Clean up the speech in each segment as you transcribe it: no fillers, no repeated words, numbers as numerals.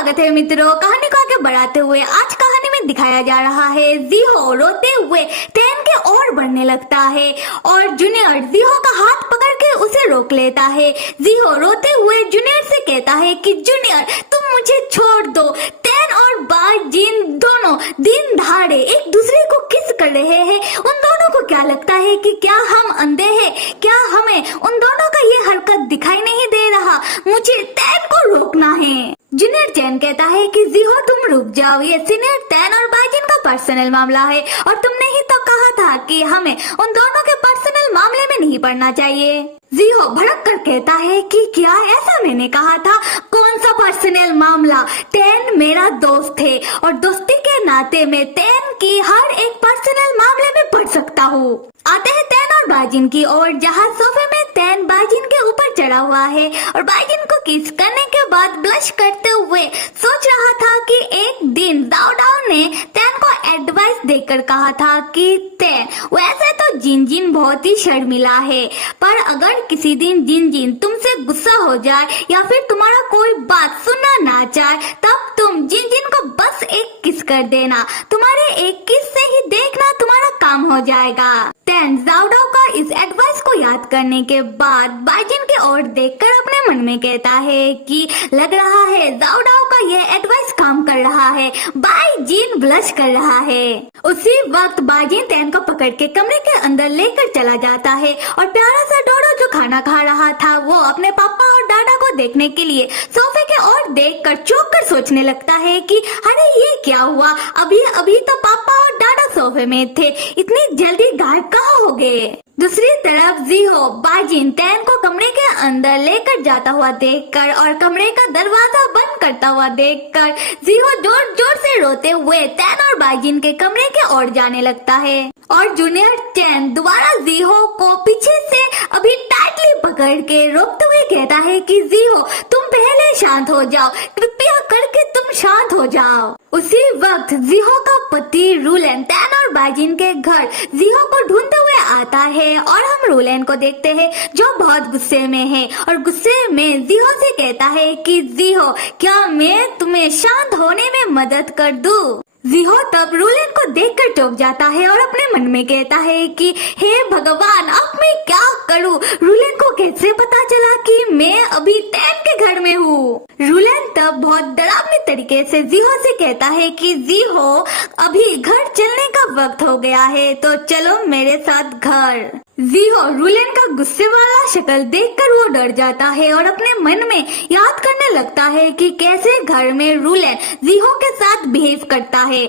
स्वागत है मित्रों। कहानी को आगे बढ़ाते हुए आज कहानी में दिखाया जा रहा है जीहो रोते हुए टैन के ओर बढ़ने लगता है और जूनियर जीहो का हाथ पकड़ के उसे रोक लेता है। जीहो रोते हुए जूनियर से कहता है कि जूनियर तुम मुझे छोड़ दो। टैन और बाजिन दोनों दिन दहाड़े एक दूसरे को किस कर रहे हैं। उन दोनों को क्या लगता है कि क्या हम अंधे हैं? क्या हमें उन दोनों का ये हरकत दिखाई नहीं दे रहा? मुझे टैन को रोकना है। जूनियर टैन कहता है कि जीहो तुम रुक जाओ, ये सीनियर टैन और बाजिन का पर्सनल मामला है और तुमने ही तो कहा था कि हमें उन दोनों के पर्सनल मामले में नहीं पड़ना चाहिए। जीहो भड़क कर कहता है कि क्या ऐसा मैंने कहा था? कौन सा पर्सनल मामला? टैन मेरा दोस्त है और दोस्ती के नाते मैं टैन की हर एक पर्सनल मामले में पढ़ सकता हूँ। आते हैं टैन और बाजिन की ओर, जहाँ सोफे में टैन बाजिन के ऊपर चढ़ा हुआ है और बाजिन को किस करने के बाद ब्लश करते हुए सोच रहा था कि एक दिन दाओ दाओ ने टैन को एडवाइस देकर कहा था कि टैन वैसे तो जिन बहुत ही शर्मिला है, पर अगर किसी दिन जिन तुमसे गुस्सा हो जाए या फिर तुम्हारा कोई बात सुनना ना चाहे तब तुम जिन को बस एक किस कर देना। तुम्हारे एक किस से ही देखना तुम्हारा काम हो जाएगा। टैन दाओ दाओ का इस एडवाइस को याद करने के बाद बाजिन की ओर देखकर अपने मन में कहता है कि लग रहा है दाओ दाओ का ये एडवाइस काम कर रहा है। बाजिन ब्लश कर रहा है। उसी वक्त बाजिन टैन को पकड़ के कमरे के अंदर लेकर चला जाता है और प्यारा सा डोडो जो खाना खा रहा था वो अपने पापा और दादा को देखने के लिए सोफे के ओर देखकर चौंक कर सोचने लगता है कि अरे ये क्या हुआ? अभी अभी तो पापा और दादा सोफे में थे, इतनी जल्दी गायब कहाँ हो गए? दूसरी तरफ जीहो बाजिन टैन को कमरे के अंदर लेकर जाता हुआ देखकर और कमरे का दरवाजा बंद करता हुआ देखकर जीहो जोर जोर से रोते हुए टैन और बाजिन के कमरे के ओर जाने लगता है और जूनियर टैन दोबारा जीहो को पीछे से अभी टाइटली पकड़ के रोकते हुए कहता है कि जीहो तुम पहले शांत हो जाओ, कृपया करके तुम शांत हो जाओ। उसी वक्त जीहो का पति रूलेन टैन और बाजिन के घर जीहो को ढूंढते हुए आता है और हम रूलेन को देखते हैं जो बहुत गुस्से में है और गुस्से में जीहो से कहता है कि जीहो क्या मैं तुम्हें शांत होने में मदद कर दूं? जीहो तब रूलेन को देखकर चौंक जाता है और अपने मन में कहता है कि हे भगवान अब मैं क्या करूं? रूलेन को कैसे पता चला कि मैं अभी टैन के घर में हूँ? रूलेन तब बहुत डरावने तरीके से जीहो से कहता है कि जीहो अभी घर चलने का वक्त हो गया है तो चलो मेरे साथ घर। जीहो रूलेन का गुस्से वाला शक्ल देखकर वो डर जाता है और अपने मन में याद करने लगता है कि कैसे घर में रूलेन जीहो के साथ बिहेव करता है।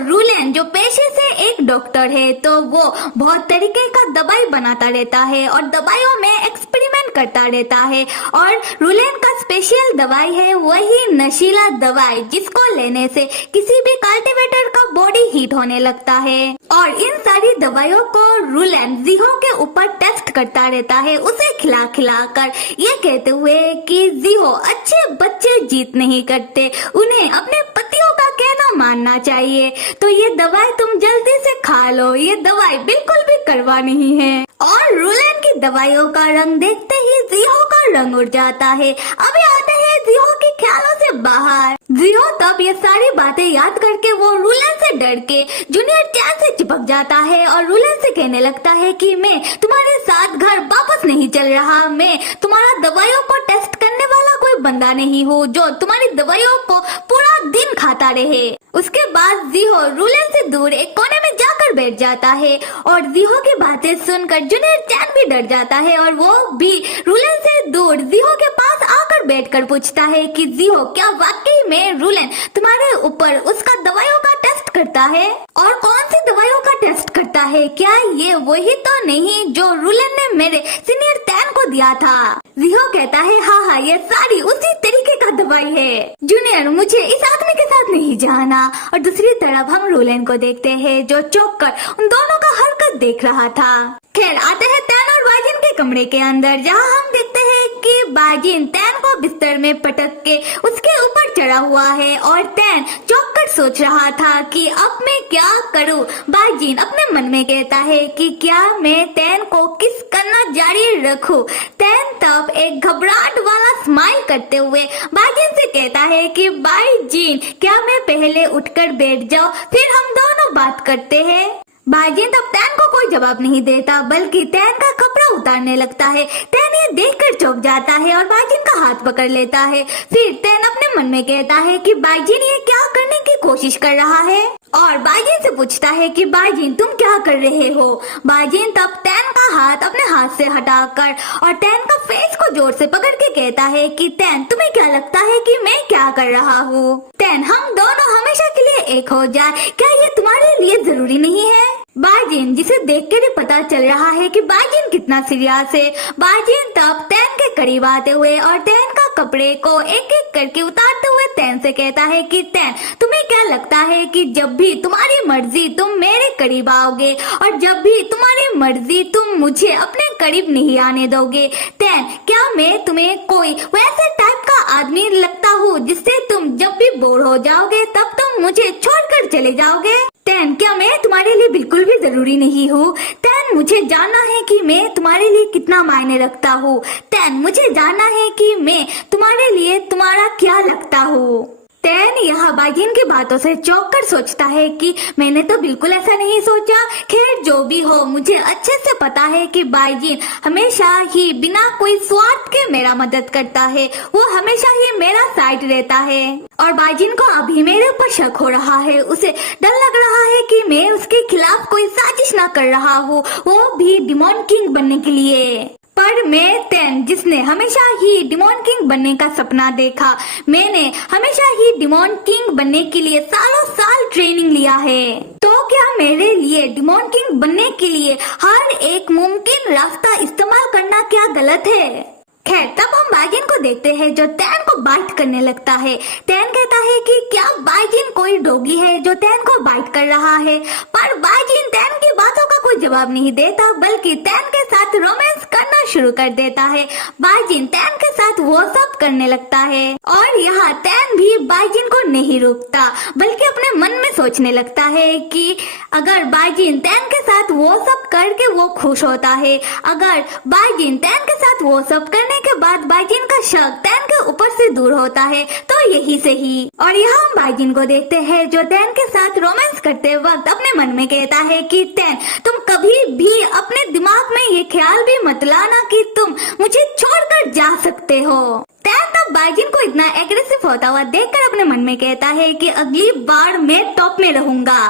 रूलेन जो पेशे से एक डॉक्टर है तो वो बहुत तरीके का दवाई बनाता रहता है और दवाइयों में एक्सपेरिमेंट करता रहता है और रूलेन का स्पेशल दवाई है वही नशीला दवाई जिसको लेने से किसी भी कल्टीवेटर का बॉडी हीट होने लगता है और इन सारी दवाइयों को रूलेन जीहो के ऊपर टेस्ट करता रहता है उसे खिला खिला कर, ये कहते हुए कि जीहो अच्छे बच्चे जीत नहीं करते, उन्हें अपने पतियों का कहना मानना चाहिए। तो ये दवाई तुम जल्दी से खा लो, ये दवाई बिल्कुल भी कड़वा नहीं है। और रूलेन की दवाइयों का रंग देखते ही जीहो का रंग उड़ जाता है। अभी आते हैं जीहो के ख्यालों से बाहर। जीहो तब ये सारी बातें याद करके वो रूलेन से डर के जूनियर टैन से चिपक जाता है और रूलेन से कहने लगता है कि मैं तुम्हारे साथ घर वापस नहीं चल रहा, मैं तुम्हारा दवाइयों को टेस्ट करने वाला कोई बंदा नहीं हूँ जो तुम्हारी दवाइयों को पूरा दिन खाता रहे। उसके बाद जीहो रूलेन से दूर एक कोने में जाकर बैठ जाता है और जीहो की बातें सुनकर जूनियर टैन भी डर जाता है और वो भी रूलेन से दूर जीहो के पास आकर बैठकर पूछता है कि जीहो क्या वाकई में रूलेन तुम्हारे ऊपर उसका दवाइयों का टेस्ट करता है? और कौन सी दवाइयों का टेस्ट करता है? क्या ये वही तो नहीं जो रूलेन ने मेरे सीनियर टैन को दिया था? जीहो कहता है हाँ ये सारी उसी तरीके का दवाई है। जूनियर मुझे इस आदमी के साथ नहीं जाना। और दूसरी तरफ हम रूलेन को देखते हैं जो चौंक कर उन दोनों का हरकत देख रहा था। खैर आते हैं टैन और बाजिन के कमरे के अंदर, जहाँ हम देखते हैं कि बाजिन टैन को बिस्तर में पटक के उसके ऊपर चढ़ा हुआ है और टैन चौंक कर सोच रहा था कि अब मैं क्या करूं। बाजिन अपने मन में कहता है कि क्या मैं टैन को किस करना जारी रखूं। टैन तब एक घबराहट वाला स्माइल करते हुए बाजिन से कहता है कि बाईजीन क्या मैं पहले उठकर बैठ जाऊं, फिर हम दोनों बात करते हैं। बाईजीन तब तैन को कोई जवाब नहीं देता, बल्कि तैन का कपड़ा उतारने लगता है। तैन ये देखकर चौंक जाता है और बाईजीन का हाथ पकड़ लेता है। फिर तैन अपने मन में कहता है कि बाईजीन ये क्या करने की कोशिश कर रहा है, और बाईजीन से पूछता है कि बाईजीन तुम क्या कर रहे हो। बाईजीन तब तैन का हाथ अपने हाथ से हटाकर और तैन का फेस को जोर से पकड़ के कहता है कि तैन तुम्हें क्या लगता है कि मैं क्या कर रहा हूँ। तैन हम दोनों हमेशा के लिए एक हो जाए, क्या ये तुम्हारे लिए जरूरी नहीं है। बाईजीन जिसे देख के भी पता चल रहा है कि बाईजीन कितना सीरियस है। बाईजीन तब तैन के करीब आते हुए और तैन का कपड़े को एक एक करके उतारते हुए तैन से कहता है कि तैन तुम्हें क्या लगता है कि जब भी तुम्हारी मर्जी तुम मेरे करीब आओगे और जब भी तुम्हारी मर्जी तुम मुझे अपने करीब नहीं आने दोगे, तैन क्या मैं तुम्हें कोई वैसे टाइप का आदमी लगता हूँ जिससे तुम जब भी बोर हो जाओगे तब तुम मुझे छोड़कर चले जाओगे। तैन क्या मैं तुम्हारे लिए बिल्कुल भी जरूरी नहीं हूँ। तैन मुझे जानना है कि मैं तुम्हारे लिए कितना मायने रखता हूँ। तैन मुझे जानना है कि मैं तुम्हारे लिए तुम्हारा क्या लगता हूँ। तैन यह बाईजीन की बातों से चौंक कर सोचता है कि मैंने तो बिल्कुल ऐसा नहीं सोचा। खैर जो भी हो, मुझे अच्छे से पता है कि बाईजीन हमेशा ही बिना कोई स्वार्थ के मेरा मदद करता है, वो हमेशा ही मेरा साइड रहता है। और बाईजीन को अभी मेरे ऊपर शक हो रहा है, उसे डर लग रहा है कि मैं उसके खिलाफ कोई साजिश ना कर रहा हूँ, वो भी डिमॉन किंग बनने के लिए। पर मैं तैन जिसने हमेशा ही डिमॉन किंग बनने का सपना देखा, मैंने हमेशा ही डिमॉन किंग बनने के लिए सालों साल ट्रेनिंग लिया है, तो क्या मेरे लिए डिमॉन किंग बनने के लिए हर एक मुमकिन रास्ता इस्तेमाल करना क्या गलत है। खैर तब हम बाईजीन को देखते हैं जो तैन को बाइट करने लगता है। तैन कहता है कि क्या बाईजीन कोई डॉगी है जो तैन को बाइट कर रहा है, पर बाईजीन तैन की बातों का कोई जवाब नहीं देता, बल्कि तैन के साथ रोमांस करना शुरू कर देता है। बाईजीन तैन के साथ वो सब करने लगता है और यहाँ तैन भी बाईजीन को नहीं रोकता, बल्कि अपने मन में सोचने लगता है कि अगर बाईजीन तैन के साथ वो सब करके वो खुश होता है, अगर बाईजीन तैन के साथ वो सब करने के बाद बाईजीन का शक तैन के ऊपर से दूर होता है, तो यही सही। और यहाँ हम बाईजीन को देखते हैं जो तैन के साथ रोमांस करते वक्त अपने मन में कहता है कि तैन तुम कभी भी अपने दिमाग में ये ख्याल भी मत लाना कि तुम मुझे छोड़कर जा सकते हो। तैन तब बाईजीन को इतना एग्रेसिव होता हुआ देखकर अपने मन में कहता है कि अगली बार मैं टॉप में रहूंगा।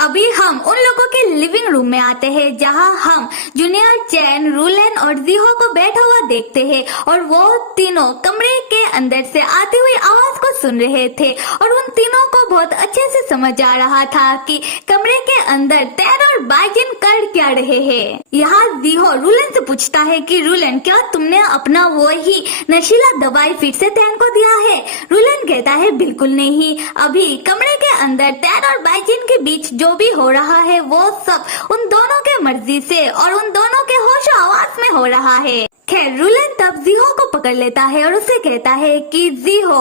अभी हम उन लोगों के लिविंग रूम में आते हैं जहां हम जूनियर, चैन, रूलन और जीहो को बैठा हुआ देखते हैं और वो तीनों कमरे के अंदर से आती हुई आवाज को सुन रहे थे और उन तीनों को बहुत अच्छे से समझ आ रहा था कि कमरे के अंदर तैन और बाईजीन कर क्या रहे हैं। यहाँ जीहो रूलन से पूछता है कि रूलन क्या तुमने अपना वो ही नशीला दवाई फिर से तैन को दिया है। रूलन कहता है बिल्कुल नहीं, अभी कमरे के अंदर तैन और बाईजीन के बीच जो भी हो रहा है वो सब उन दोनों के मर्जी से और उन दोनों के होशो हवास में हो रहा है। खैर रूलन तब जीहो को पकड़ लेता है और उसे कहता है कि जीहो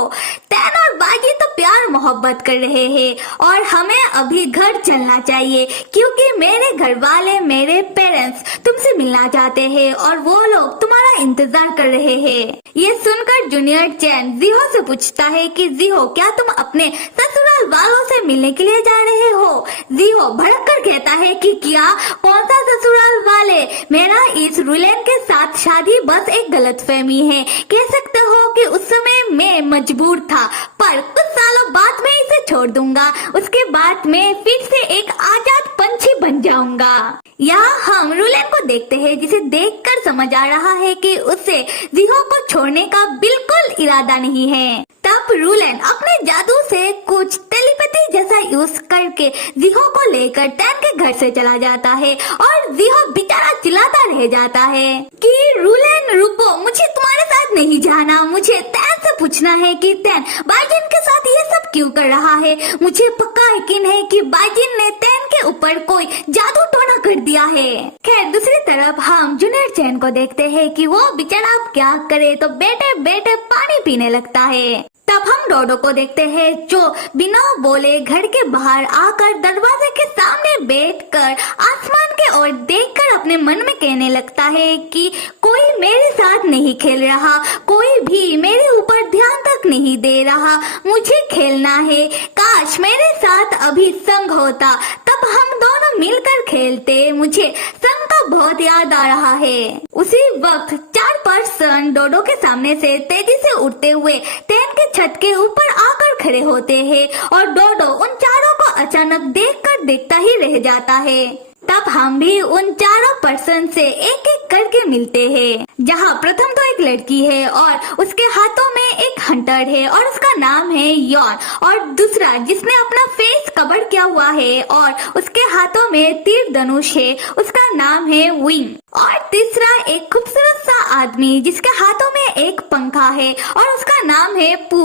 तैन और बाईजीन तो प्यार मोहब्बत कर रहे हैं और हमें अभी घर चलना चाहिए, क्योंकि मेरे घर वाले, मेरे पेरेंट्स तुमसे मिलना चाहते हैं और वो लोग तुम्हारा इंतजार कर रहे हैं। ये सुनकर जूनियर चैन जीहो से पूछता है कि जीहो क्या तुम अपने ससुराल वालों से मिलने के लिए जा रहे हो। जीहो भड़क कर कहता है कि क्या, कौन सा ससुराल वाले, मेरा इस रूलन के साथ शादी बस एक गलतफहमी है। कह सकते हो कि उस समय मैं मजबूर था, पर कुछ सालों बाद मैं इसे छोड़ दूंगा, उसके बाद मैं फिर से एक आजाद पंछी बन जाऊंगा। यहाँ हम रूलन को देखते हैं जिसे देखकर समझ आ रहा है कि उसे जीहो को छोड़ने का बिल्कुल इरादा नहीं है। तब रूलन अपने जादू से कुछ टेलीपैथी जैसा यूज करके जीहो को लेकर तैन के घर से चला जाता है और जीहो बेचारा चिल्लाता रह जाता है कि रूलन रुको, मुझे तुम्हारे साथ नहीं जाना, मुझे तैन से पूछना है कि तैन बाईजीन के साथ ये सब क्यों कर रहा है। मुझे पक्का यकीन है कि बाईजीन ने तैन के ऊपर कोई जादू टोना कर दिया है। खैर दूसरी तरफ हम जूनियर चैन को देखते हैं कि वो बेचारा अब क्या करे, तो बैठे बैठे पानी पीने लगता है। तब हम डोडो को देखते हैं जो बिना बोले घर के बाहर आकर दरवाजे के सामने बैठकर आसमान के ओर देखकर अपने मन में कहने लगता है कि कोई मेरे साथ नहीं खेल रहा, कोई भी मेरे ऊपर ध्यान तक नहीं दे रहा, मुझे खेलना है। काश मेरे साथ अभी संग होता, तब हम दोनों मिलकर खेलते। मुझे संग का बहुत याद आ रहा है। उसी वक्त 4 पर्सन डोडो के सामने से तेजी से उड़ते हुए टेन के छत के ऊपर आकर खड़े होते हैं और डोडो उन चारों को अचानक देखकर देखता ही रह जाता है। तब हम भी उन चारों पर्सन से एक एक करके मिलते हैं। जहाँ प्रथम तो एक लड़की है और उसके हाथों में एक हंटर है और उसका नाम है यॉन, और दूसरा जिसने अपना फेस कवर किया हुआ है और उसके हाथों में तीर धनुष है, उसका नाम है विंग, और तीसरा एक खूबसूरत सा आदमी जिसके हाथों में एक पंखा है और उसका नाम है पू,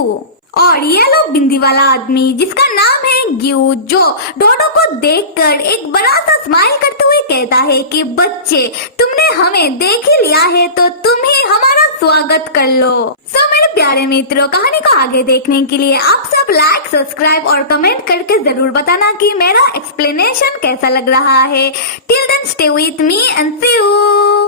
और येलो बिंदी वाला आदमी जिसका नाम है ग्यू, जो डोडो को देखकर एक बड़ा सा स्माइल करते हुए कहता है कि बच्चे, तुमने हमें देख ही लिया है तो तुम ही हमारा स्वागत कर लो। सो मेरे प्यारे मित्रों, कहानी को आगे देखने के लिए आप सब लाइक, सब्सक्राइब और कमेंट करके जरूर बताना कि मेरा एक्सप्लेनेशन कैसा लग रहा है। Till then stay with me and see you.